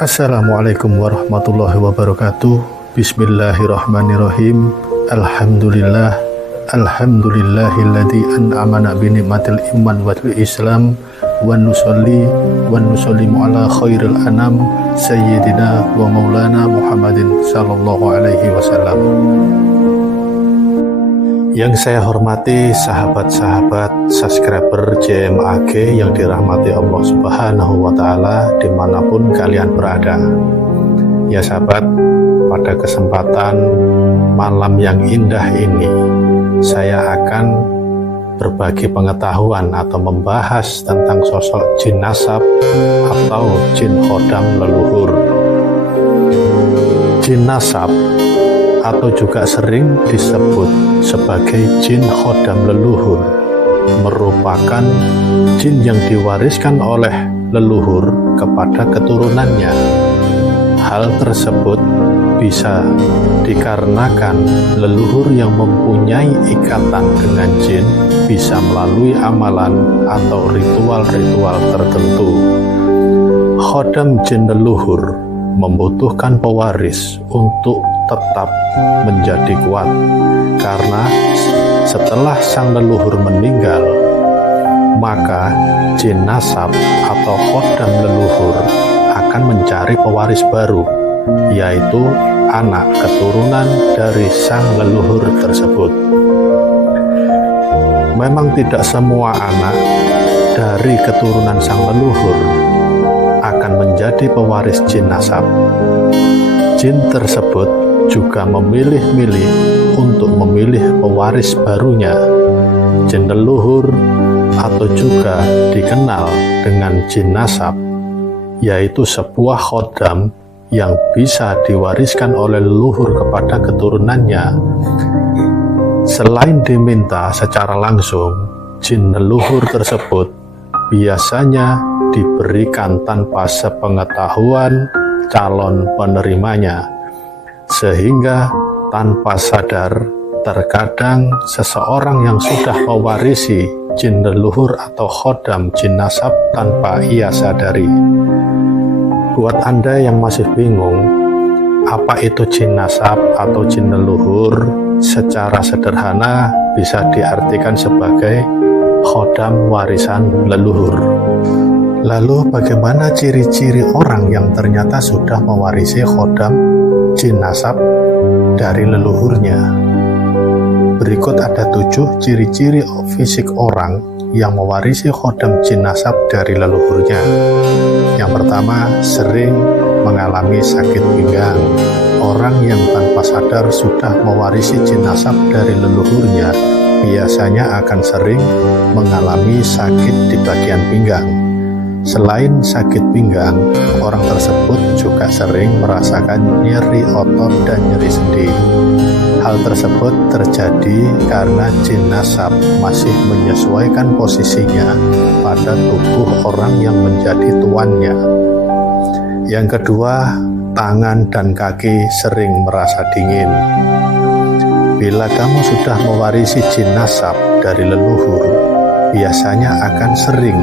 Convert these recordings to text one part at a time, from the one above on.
Assalamualaikum warahmatullahi wabarakatuh. Bismillahirrahmanirrahim. Alhamdulillahilladzi an'amana bi ni'matil iman wal islam wa nusallimu ala khairil anam sayyidina wa maulana Muhammadin sallallahu alaihi wasallam. Yang saya hormati sahabat-sahabat subscriber JMAG yang dirahmati Allah Subhanahu wa Ta'ala dimanapun kalian berada. Ya sahabat, pada kesempatan malam yang indah ini saya akan berbagi pengetahuan atau membahas tentang sosok jin nasab atau jin khodam leluhur. Jin nasab atau juga sering disebut sebagai jin khodam leluhur merupakan jin yang diwariskan oleh leluhur kepada keturunannya. Hal tersebut bisa dikarenakan leluhur yang mempunyai ikatan dengan jin bisa melalui amalan atau ritual-ritual tertentu. Khodam jin leluhur membutuhkan pewaris untuk tetap menjadi kuat, karena setelah sang leluhur meninggal, maka jin nasab atau khodam leluhur akan mencari pewaris baru, yaitu anak keturunan dari sang leluhur tersebut. Memang tidak semua anak dari keturunan sang leluhur akan menjadi pewaris jin nasab. Jin tersebut juga memilih-milih untuk memilih pewaris barunya. Jin leluhur atau juga dikenal dengan jin nasab, yaitu sebuah khodam yang bisa diwariskan oleh leluhur kepada keturunannya. Selain diminta secara langsung, jin leluhur tersebut biasanya diberikan tanpa sepengetahuan calon penerimanya, sehingga tanpa sadar terkadang seseorang yang sudah mewarisi jin leluhur atau khodam jin nasab tanpa ia sadari. Buat Anda yang masih bingung apa itu jin nasab atau jin leluhur, secara sederhana bisa diartikan sebagai khodam warisan leluhur. Lalu bagaimana ciri-ciri orang yang ternyata sudah mewarisi khodam jin nasab dari leluhurnya? Berikut ada 7 ciri-ciri fisik orang yang mewarisi khodam jin nasab dari leluhurnya. Yang pertama, sering mengalami sakit pinggang. Orang yang tanpa sadar sudah mewarisi jin nasab dari leluhurnya biasanya akan sering mengalami sakit di bagian pinggang. Selain sakit pinggang, orang tersebut juga sering merasakan nyeri otot dan nyeri sendi. Hal tersebut terjadi karena jin nasab masih menyesuaikan posisinya pada tubuh orang yang menjadi tuannya. Yang kedua, tangan dan kaki sering merasa dingin. Bila kamu sudah mewarisi jin nasab dari leluhur, biasanya akan sering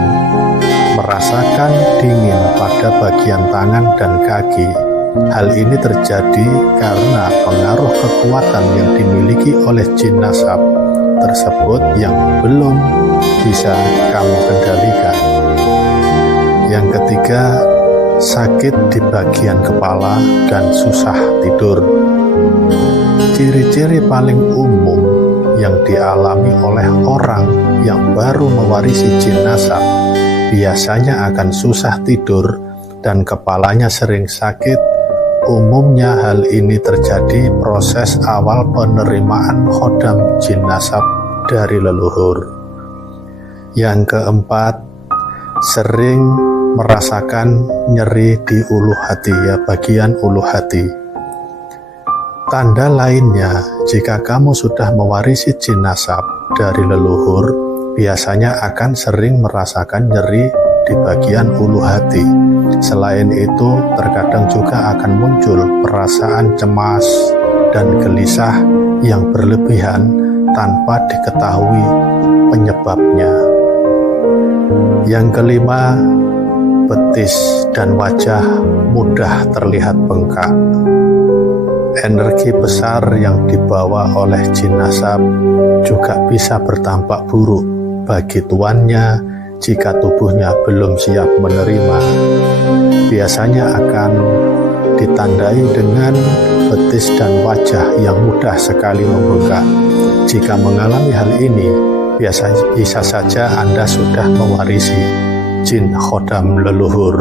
merasakan dingin pada bagian tangan dan kaki. Hal ini terjadi karena pengaruh kekuatan yang dimiliki oleh jin nasab tersebut yang belum bisa kamu kendalikan. Yang ketiga, sakit di bagian kepala dan susah tidur. Ciri-ciri paling umum yang dialami oleh orang yang baru mewarisi jin nasab biasanya akan susah tidur dan kepalanya sering sakit. Umumnya hal ini terjadi proses awal penerimaan khodam jin nasab dari leluhur. Yang keempat, sering merasakan nyeri di ulu hati, bagian ulu hati. Tanda lainnya, jika kamu sudah mewarisi jin nasab dari leluhur, biasanya akan sering merasakan nyeri di bagian ulu hati. Selain itu, terkadang juga akan muncul perasaan cemas dan gelisah yang berlebihan tanpa diketahui penyebabnya. Yang kelima, betis dan wajah mudah terlihat bengkak. Energi besar yang dibawa oleh jin nasab juga bisa berdampak buruk bagi tuannya jika tubuhnya belum siap menerima. Biasanya akan ditandai dengan betis dan wajah yang mudah sekali membengkak. Jika mengalami hal ini, bisa saja Anda sudah mewarisi jin khodam leluhur.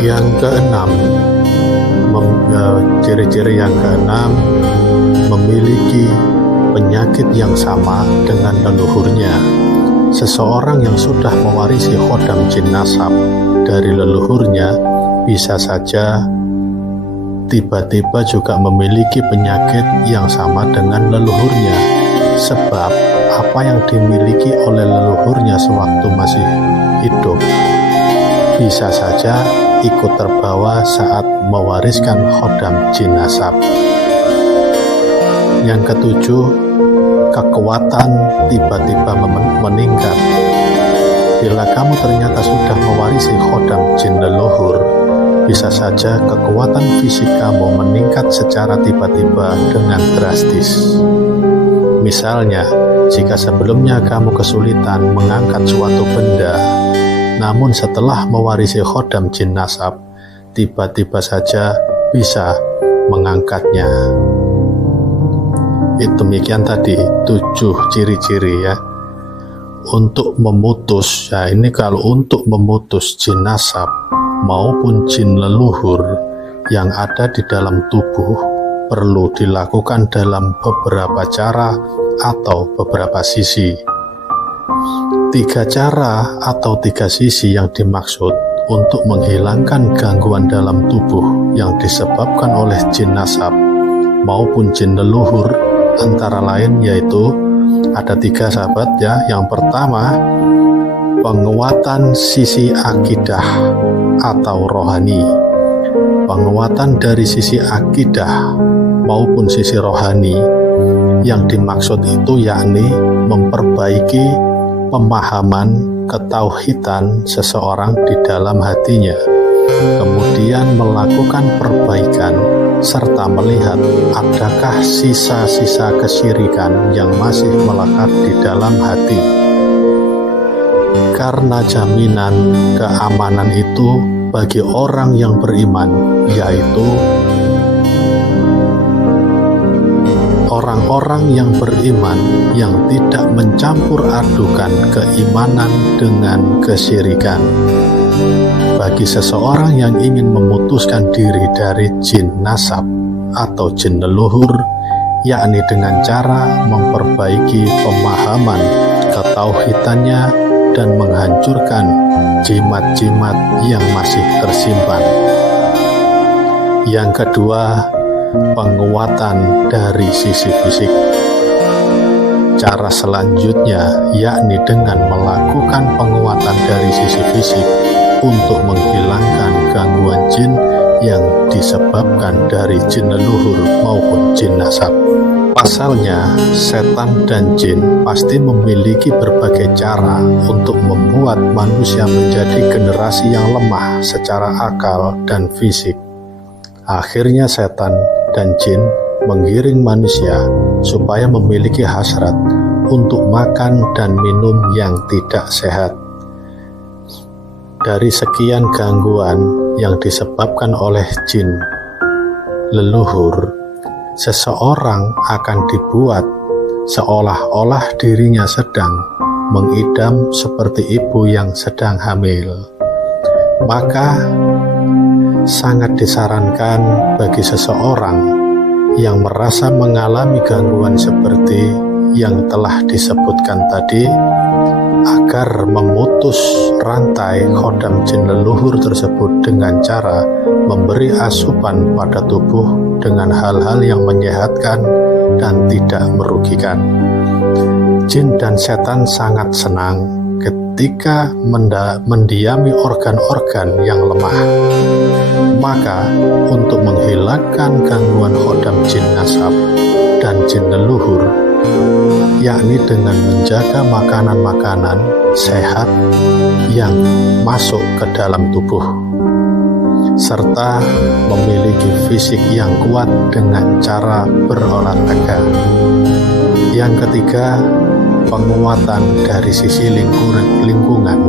Yang keenam, ciri-ciri yang keenam, memiliki penyakit yang sama dengan leluhurnya. Seseorang yang sudah mewarisi khodam jin nasab dari leluhurnya bisa saja tiba-tiba juga memiliki penyakit yang sama dengan leluhurnya, sebab apa yang dimiliki oleh leluhurnya sewaktu masih hidup bisa saja ikut terbawa saat mewariskan khodam jin nasab. Yang ketujuh, kekuatan tiba-tiba meningkat. Bila kamu ternyata sudah mewarisi khodam jin leluhur, bisa saja kekuatan fisik kamu meningkat secara tiba-tiba dengan drastis. Misalnya, jika sebelumnya kamu kesulitan mengangkat suatu benda, namun setelah mewarisi khodam jin nasab, tiba-tiba saja bisa mengangkatnya. Demikian tadi 7 ciri-ciri ya. Untuk memutus, ya ini kalau untuk memutus jin nasab maupun jin leluhur yang ada di dalam tubuh perlu dilakukan dalam beberapa cara atau beberapa sisi. 3 cara atau 3 sisi yang dimaksud untuk menghilangkan gangguan dalam tubuh yang disebabkan oleh jin nasab maupun jin leluhur antara lain yaitu ada 3 sahabat ya. Yang pertama, penguatan sisi akidah atau rohani. Penguatan dari sisi akidah maupun sisi rohani yang dimaksud itu yakni memperbaiki pemahaman ketauhidan seseorang di dalam hatinya, kemudian melakukan perbaikan serta melihat adakah sisa-sisa kesyirikan yang masih melekat di dalam hati. Karena jaminan keamanan itu bagi orang yang beriman, yaitu orang-orang yang beriman yang tidak mencampur adukan keimanan dengan kesyirikan. Bagi seseorang yang ingin memutuskan diri dari jin nasab atau jin leluhur, yakni dengan cara memperbaiki pemahaman ketauhidannya dan menghancurkan jimat-jimat yang masih tersimpan. Yang kedua, penguatan dari sisi fisik. Cara selanjutnya yakni dengan melakukan penguatan dari sisi fisik untuk menghilangkan gangguan jin yang disebabkan dari jin leluhur maupun jin nasab. Pasalnya, setan dan jin pasti memiliki berbagai cara untuk membuat manusia menjadi generasi yang lemah secara akal dan fisik. Akhirnya setan dan jin menggiring manusia supaya memiliki hasrat untuk makan dan minum yang tidak sehat. Dari sekian gangguan yang disebabkan oleh jin leluhur, seseorang akan dibuat seolah-olah dirinya sedang mengidam seperti ibu yang sedang hamil. Maka sangat disarankan bagi seseorang yang merasa mengalami gangguan seperti yang telah disebutkan tadi agar memutus rantai khodam jin leluhur tersebut dengan cara memberi asupan pada tubuh dengan hal-hal yang menyehatkan dan tidak merugikan. Jin dan setan sangat senang ketika mendiami organ-organ yang lemah. Maka untuk menghilangkan gangguan khodam jin nasab dan jin leluhur yakni dengan menjaga makanan-makanan sehat yang masuk ke dalam tubuh, serta memiliki fisik yang kuat dengan cara berolahraga. Yang ketiga, penguatan dari sisi lingkungan.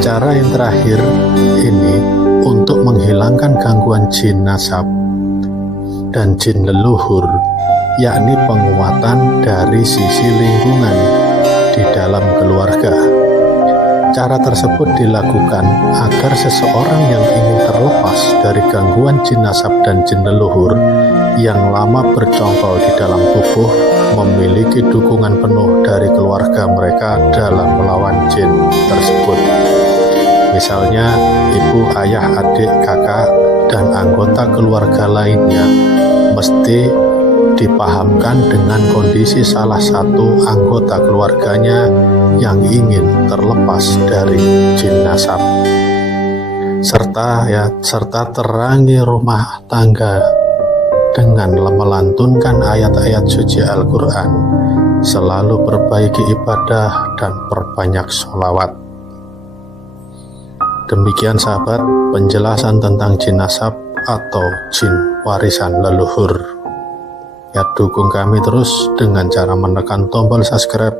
Cara yang terakhir ini untuk menghilangkan gangguan jin nasab dan jin leluhur, yakni penguatan dari sisi lingkungan di dalam keluarga. Cara tersebut dilakukan agar seseorang yang ingin terlepas dari gangguan jin nasab dan jin leluhur yang lama bercongkol di dalam tubuh memiliki dukungan penuh dari keluarga mereka dalam melawan jin tersebut. Misalnya, ibu, ayah, adik, kakak, dan anggota keluarga lainnya mesti dipahamkan dengan kondisi salah satu anggota keluarganya yang ingin terlepas dari jin nasab, serta terangi rumah tangga dengan melantunkan ayat-ayat suci Al-Quran, selalu perbaiki ibadah dan perbanyak sholawat. Demikian sahabat, penjelasan tentang jin nasab atau jin warisan leluhur. Ya, dukung kami terus dengan cara menekan tombol subscribe,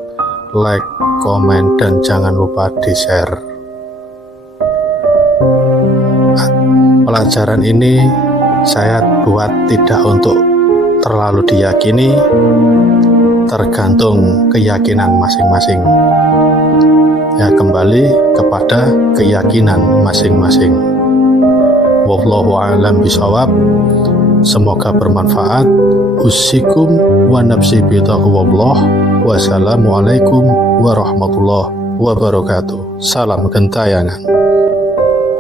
like, komen, dan jangan lupa di-share. Pelajaran ini saya buat tidak untuk terlalu diyakini, tergantung keyakinan masing-masing. Ya, kembali kepada keyakinan masing-masing. Wallahu a'lam bishawab. Semoga bermanfaat. Usikum wa nafsi bitaqwallah. Wassalamualaikum warahmatullahi wabarakatuh. Salam gentayangan.